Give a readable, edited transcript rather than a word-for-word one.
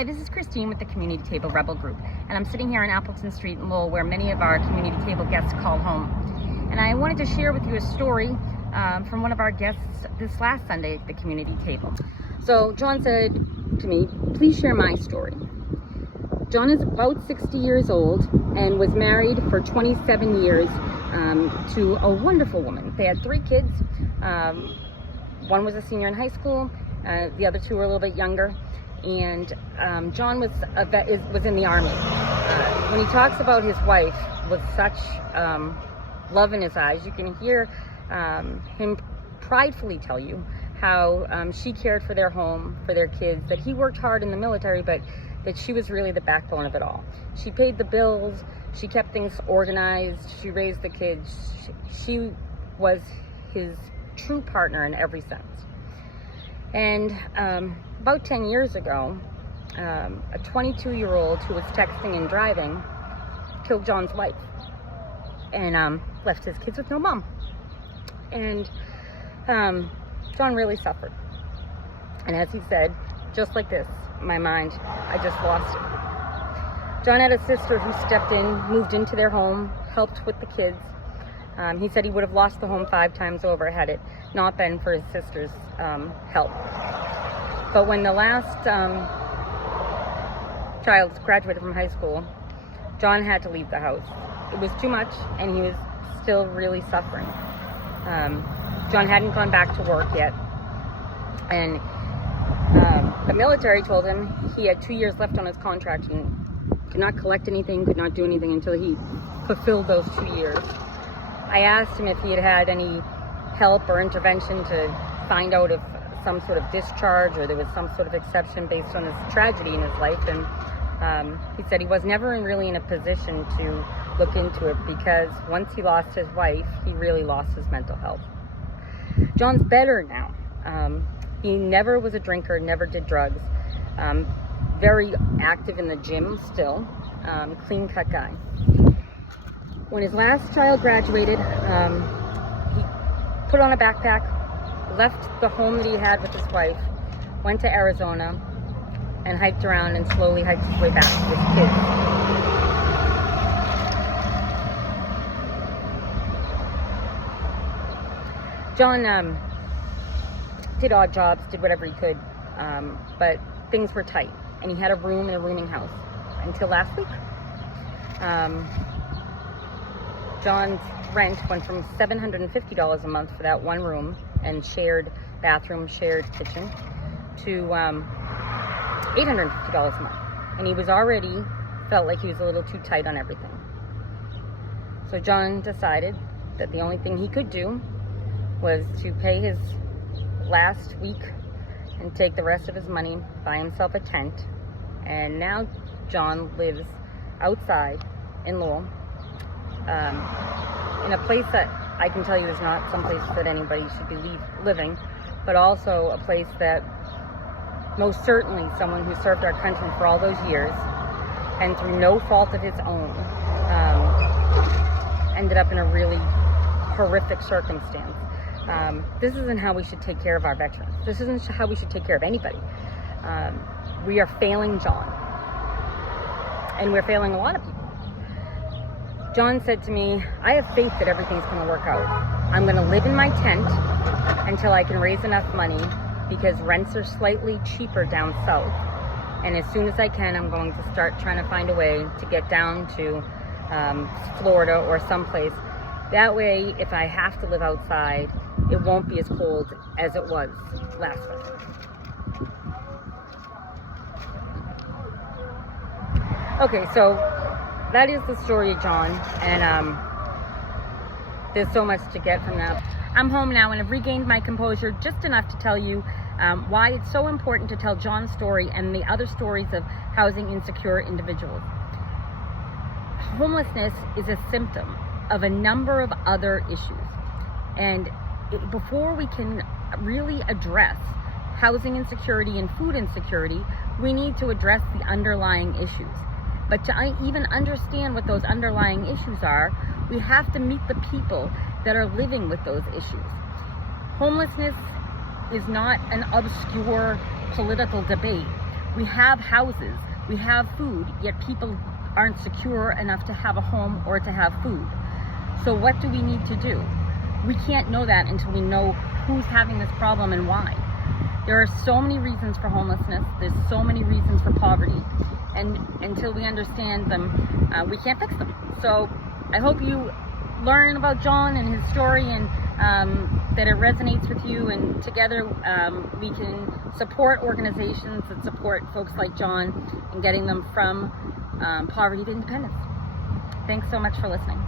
Hi, this is Christine with the Community Table Rebel Group, and I'm sitting here on Appleton Street in Lowell, where many of our community table guests call home. And I wanted to share with you a story from one of our guests this last Sunday at the community table. So John said to me, please share my story. John is about 60 years old and was married for 27 years to a wonderful woman. They had 3 kids. One was a senior in high school, the other 2 were a little bit younger. And John was in the Army. When he talks about his wife with such love in his eyes, you can hear him pridefully tell you how she cared for their home, for their kids, that he worked hard in the military, but that she was really the backbone of it all. She paid the bills, she kept things organized, she raised the kids. She was his true partner in every sense. And about 10 years ago, a 22-year-old who was texting and driving killed John's wife and left his kids with no mom. And John really suffered. And as he said, just like this, my mind, I just lost it. John had a sister who stepped in, moved into their home, helped with the kids. He said he would have lost the home 5 times over had it not been for his sister's help. But when the last child graduated from high school, John had to leave the house. It was too much, and he was still really suffering. John hadn't gone back to work yet, and the military told him he had 2 years left on his contract and could not collect anything, could not do anything until he fulfilled those 2 years. I asked him if he had had any help or intervention to find out if some sort of discharge or there was some sort of exception based on his tragedy in his life, and he said he was never really in a position to look into it because once he lost his wife, he really lost his mental health. John's better now. He never was a drinker, never did drugs, very active in the gym still, clean-cut guy. When his last child graduated, he put on a backpack, left the home that he had with his wife, went to Arizona, and hiked around and slowly hiked his way back to his kids. John did odd jobs, did whatever he could, but things were tight, and he had a room in a rooming house until last week. John's rent went from $750 a month for that one room and shared bathroom, shared kitchen, to $850 a month. And he was already felt like he was a little too tight on everything. So John decided that the only thing he could do was to pay his last week and take the rest of his money, buy himself a tent. And now John lives outside in Lowell, in a place that I can tell you is not some place that anybody should be living, but also a place that most certainly someone who served our country for all those years and through no fault of his own ended up in a really horrific circumstance. This isn't how we should take care of our veterans. This isn't how we should take care of anybody. We are failing John, and we're failing a lot of people. John said to me, I have faith that everything's going to work out. I'm going to live in my tent until I can raise enough money because rents are slightly cheaper down south. And as soon as I can, I'm going to start trying to find a way to get down to Florida or someplace. That way, if I have to live outside, it won't be as cold as it was last winter. Okay, so that is the story of John, and there's so much to get from that. I'm home now and I've regained my composure just enough to tell you why it's so important to tell John's story and the other stories of housing insecure individuals. Homelessness is a symptom of a number of other issues, and before we can really address housing insecurity and food insecurity, we need to address the underlying issues. But to even understand what those underlying issues are, we have to meet the people that are living with those issues. Homelessness is not an obscure political debate. We have houses, we have food, yet people aren't secure enough to have a home or to have food. So what do we need to do? We can't know that until we know who's having this problem and why. There are so many reasons for homelessness, there's so many reasons for poverty, and until we understand them, we can't fix them. So I hope you learn about John and his story, and that it resonates with you, and together we can support organizations that support folks like John in getting them from poverty to independence. Thanks so much for listening.